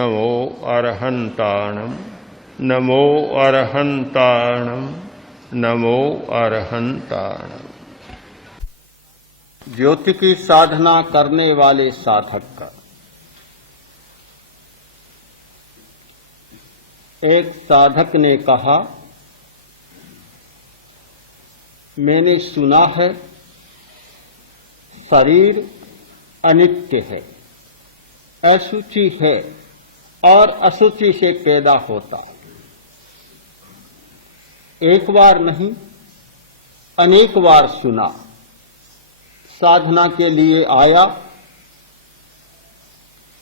नमो अरहंताणम नमो अरहंताणम नमो अरहंताणम। ज्योति की साधना करने वाले साधक का एक साधक ने कहा, मैंने सुना है शरीर अनित्य है, अशुचि है और अशुचि से पैदा होता। एक बार नहीं, अनेक बार सुना। साधना के लिए आया,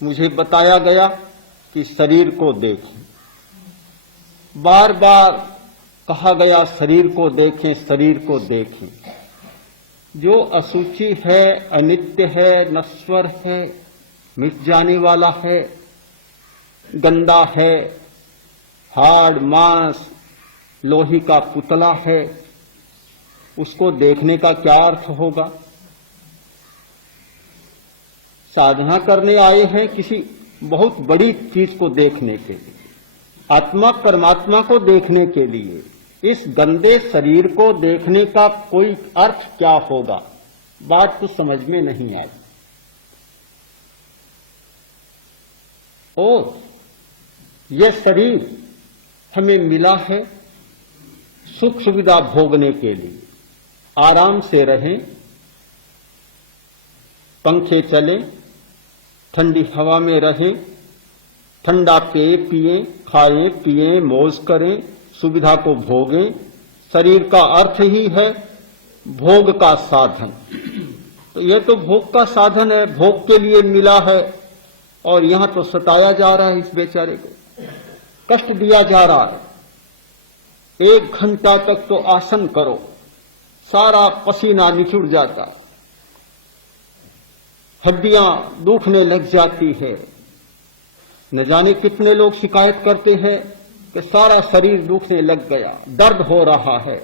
मुझे बताया गया कि शरीर को देखें। बार बार कहा गया शरीर को देखें, शरीर को देखें। जो अशुचि है, अनित्य है, नश्वर है, मिट जाने वाला है, गंदा है, हाड़ मांस लोही का पुतला है, उसको देखने का क्या अर्थ होगा? साधना करने आए हैं किसी बहुत बड़ी चीज को देखने के लिए, आत्मा परमात्मा को देखने के लिए। इस गंदे शरीर को देखने का कोई अर्थ क्या होगा? बात तो समझ में नहीं आई। और यह शरीर हमें मिला है सुख सुविधा भोगने के लिए। आराम से रहें, पंखे चले, ठंडी हवा में रहें, ठंडा पेय पिएं, खाएं पिएं, मौज करें, सुविधा को भोगें। शरीर का अर्थ ही है भोग का साधन। तो यह तो भोग का साधन है, भोग के लिए मिला है, और यहां तो सताया जा रहा है। इस बेचारे को कष्ट दिया जा रहा है। 1 घंटा तक तो आसन करो, सारा पसीना निचुड़ जाता, हड्डियां दुखने लग जाती है। न जाने कितने लोग शिकायत करते हैं कि सारा शरीर दुखने लग गया, दर्द हो रहा है,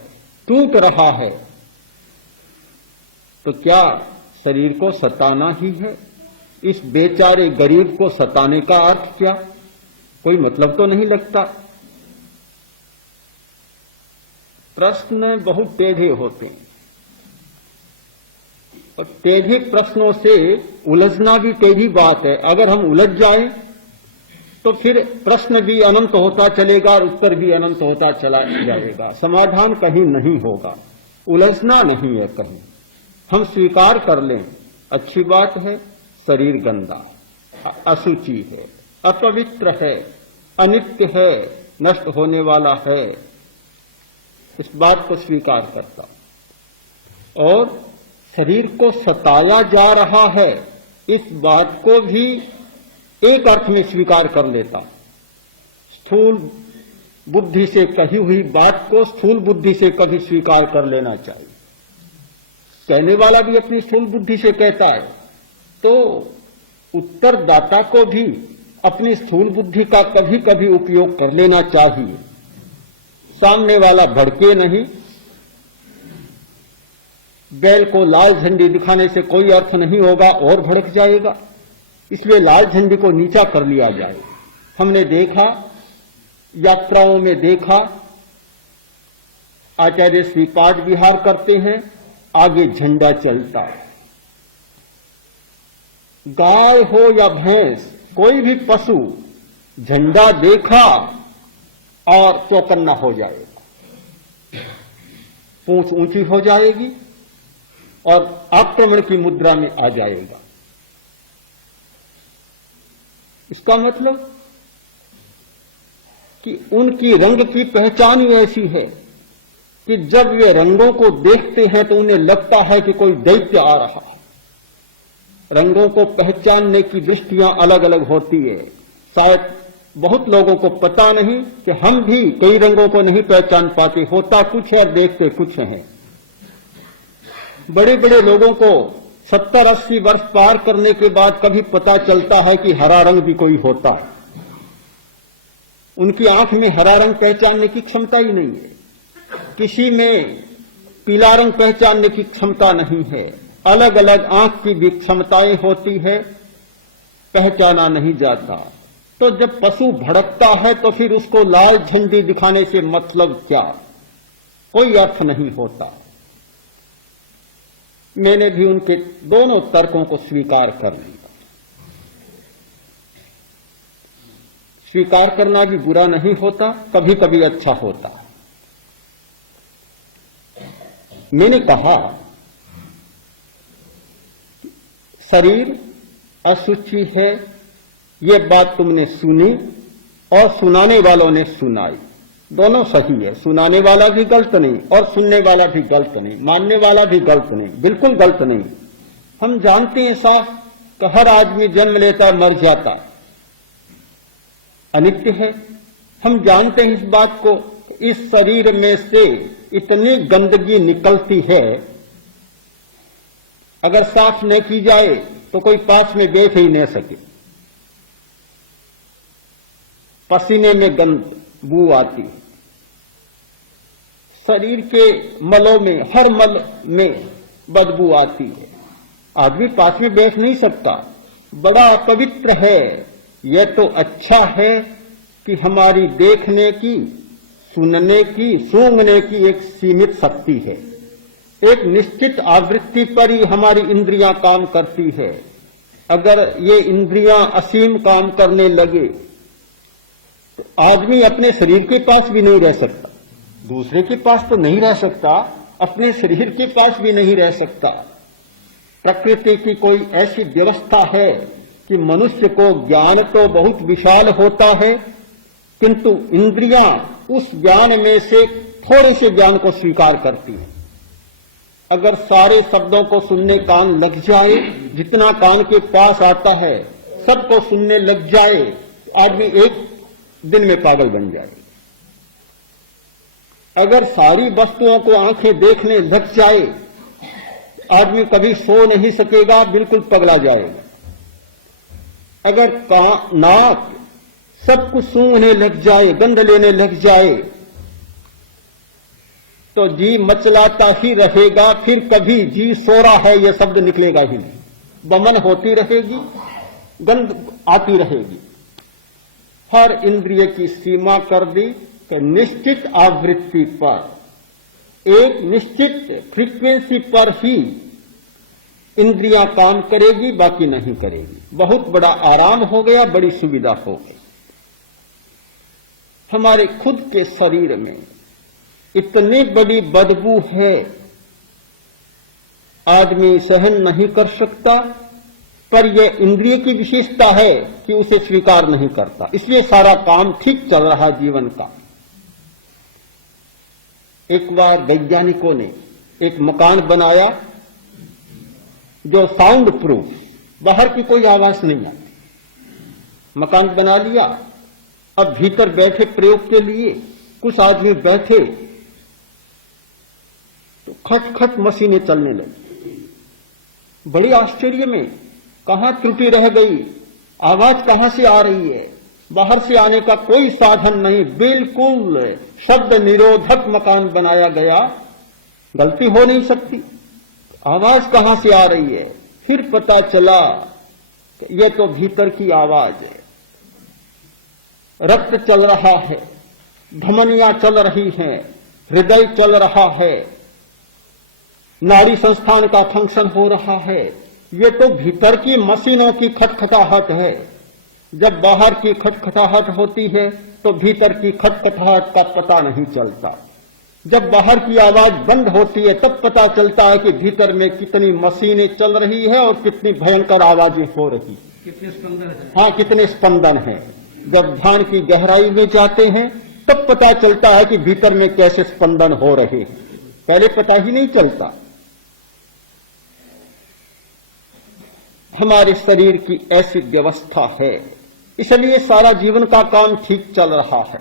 टूट रहा है। तो क्या शरीर को सताना ही है? इस बेचारे गरीब को सताने का अर्थ क्या? कोई मतलब तो नहीं लगता। प्रश्न बहुत टेढ़े होते हैं, और टेढ़े प्रश्नों से उलझना भी टेढ़ी बात है। अगर हम उलझ जाएं तो फिर प्रश्न भी अनंत होता चलेगा और उत्तर भी अनंत होता चला जाएगा, समाधान कहीं नहीं होगा। उलझना नहीं है कहीं। हम स्वीकार कर लें, अच्छी बात है, शरीर गंदा, अशुचि है, अपवित्र है, अनित्य है, नष्ट होने वाला है, इस बात को स्वीकार करता। और शरीर को सताया जा रहा है, इस बात को भी एक अर्थ में स्वीकार कर लेता। स्थूल बुद्धि से कही हुई बात को स्थूल बुद्धि से कभी स्वीकार कर लेना चाहिए। कहने वाला भी अपनी स्थूल बुद्धि से कहता है, तो उत्तरदाता को भी अपनी स्थूल बुद्धि का कभी कभी उपयोग कर लेना चाहिए। सामने वाला भड़के नहीं। बैल को लाल झंडी दिखाने से कोई अर्थ नहीं होगा, और भड़क जाएगा। इसलिए लाल झंडी को नीचा कर लिया जाए। हमने देखा, यात्राओं में देखा, आचार्य श्री पाठ विहार करते हैं, आगे झंडा चलता है। गाय हो या भैंस, कोई भी पशु झंडा देखा और चौकन्ना हो जाएगा, पूंछ ऊंची हो जाएगी और आक्रमण की मुद्रा में आ जाएगा। इसका मतलब कि उनकी रंग की पहचान ही ऐसी है कि जब वे रंगों को देखते हैं तो उन्हें लगता है कि कोई दैत्य आ रहा है। रंगों को पहचानने की दृष्टियां अलग अलग होती है। शायद बहुत लोगों को पता नहीं कि हम भी कई रंगों को नहीं पहचान पाते। होता कुछ है, देखते कुछ है। बड़े बड़े लोगों को 70-80 वर्ष पार करने के बाद कभी पता चलता है कि हरा रंग भी कोई होता है। उनकी आंख में हरा रंग पहचानने की क्षमता ही नहीं है। किसी में पीला रंग पहचानने की क्षमता नहीं है। अलग अलग आंख की भी क्षमताएं होती है, पहचाना नहीं जाता। तो जब पशु भड़कता है तो फिर उसको लाल झंडी दिखाने से मतलब क्या? कोई अर्थ नहीं होता। मैंने भी उनके दोनों तर्कों को स्वीकार कर लिया। स्वीकार करना भी बुरा नहीं होता, कभी कभी अच्छा होता है। मैंने कहा शरीर अशुचि है, ये बात तुमने सुनी और सुनाने वालों ने सुनाई, दोनों सही है। सुनाने वाला भी गलत नहीं और सुनने वाला भी गलत नहीं, मानने वाला भी गलत नहीं, बिल्कुल गलत नहीं। हम जानते हैं साफ कि हर आदमी जन्म लेता मर जाता, अनित्य है। हम जानते हैं इस बात को, इस शरीर में से इतनी गंदगी निकलती है, अगर साफ न की जाए तो कोई पास में बैठ ही नहीं सके। पसीने में गंद बू आती है, शरीर के मलों में, हर मल में बदबू आती है, आदमी पास में बैठ नहीं सकता, बड़ा अपवित्र है। यह तो अच्छा है कि हमारी देखने की, सुनने की, सूंघने की एक सीमित शक्ति है, एक निश्चित आवृत्ति पर ही हमारी इंद्रियां काम करती है। अगर ये इंद्रियां असीम काम करने लगे तो आदमी अपने शरीर के पास भी नहीं रह सकता, दूसरे के पास तो नहीं रह सकता, अपने शरीर के पास भी नहीं रह सकता। प्रकृति की कोई ऐसी व्यवस्था है कि मनुष्य को ज्ञान तो बहुत विशाल होता है, किंतु इंद्रियां उस ज्ञान में से थोड़े से ज्ञान को स्वीकार करती हैं। अगर सारे शब्दों को सुनने कान लग जाए, जितना कान के पास आता है सबको सुनने लग जाए, आदमी एक दिन में पागल बन जाए। अगर सारी वस्तुओं को आंखें देखने लग जाए, आदमी कभी सो नहीं सकेगा, बिल्कुल पगला जाएगा। अगर नाक सब कुछ सूंघने लग जाए, गंध लेने लग जाए, तो जी मचलाता ही रहेगा, फिर कभी जी सो रहा है यह शब्द निकलेगा ही नहीं। बमन होती रहेगी, गंध आती रहेगी। हर इंद्रिय की सीमा कर दी कि निश्चित आवृत्ति पर, एक निश्चित फ्रीक्वेंसी पर ही इंद्रियां काम करेगी, बाकी नहीं करेगी। बहुत बड़ा आराम हो गया, बड़ी सुविधा हो गई। हमारे खुद के शरीर में इतनी बड़ी बदबू है, आदमी सहन नहीं कर सकता, पर यह इंद्रिय की विशेषता है कि उसे स्वीकार नहीं करता, इसलिए सारा काम ठीक चल रहा जीवन का। एक बार वैज्ञानिकों ने एक मकान बनाया जो साउंड प्रूफ, बाहर की कोई आवाज नहीं आती। मकान बना लिया, अब भीतर बैठे प्रयोग के लिए कुछ आदमी बैठे तो खट खट मशीनें चलने लगी। बड़ी आश्चर्य में, कहां त्रुटि रह गई, आवाज कहां से आ रही है? बाहर से आने का कोई साधन नहीं, बिल्कुल शब्द निरोधक मकान बनाया गया, गलती हो नहीं सकती। आवाज कहां से आ रही है? फिर पता चला कि यह तो भीतर की आवाज है। रक्त चल रहा है, धमनियां चल रही हैं, हृदय चल रहा है, नाड़ी संस्थान का फंक्शन हो रहा है। ये तो भीतर की मशीनों की खटखटाहट है। जब बाहर की खटखटाहट होती है तो भीतर की खटखटाहट का पता नहीं चलता। जब बाहर की आवाज बंद होती है तब पता चलता है कि भीतर में कितनी मशीनें चल रही है और कितनी भयंकर आवाजें हो रही, कितने स्पंदन है। हाँ, कितने स्पंदन है। जब ध्यान की गहराई में जाते हैं तब पता चलता है कि भीतर में कैसे स्पंदन हो रहे हैं, पहले पता ही नहीं चलता। हमारे शरीर की ऐसी व्यवस्था है, इसलिए सारा जीवन का काम ठीक चल रहा है।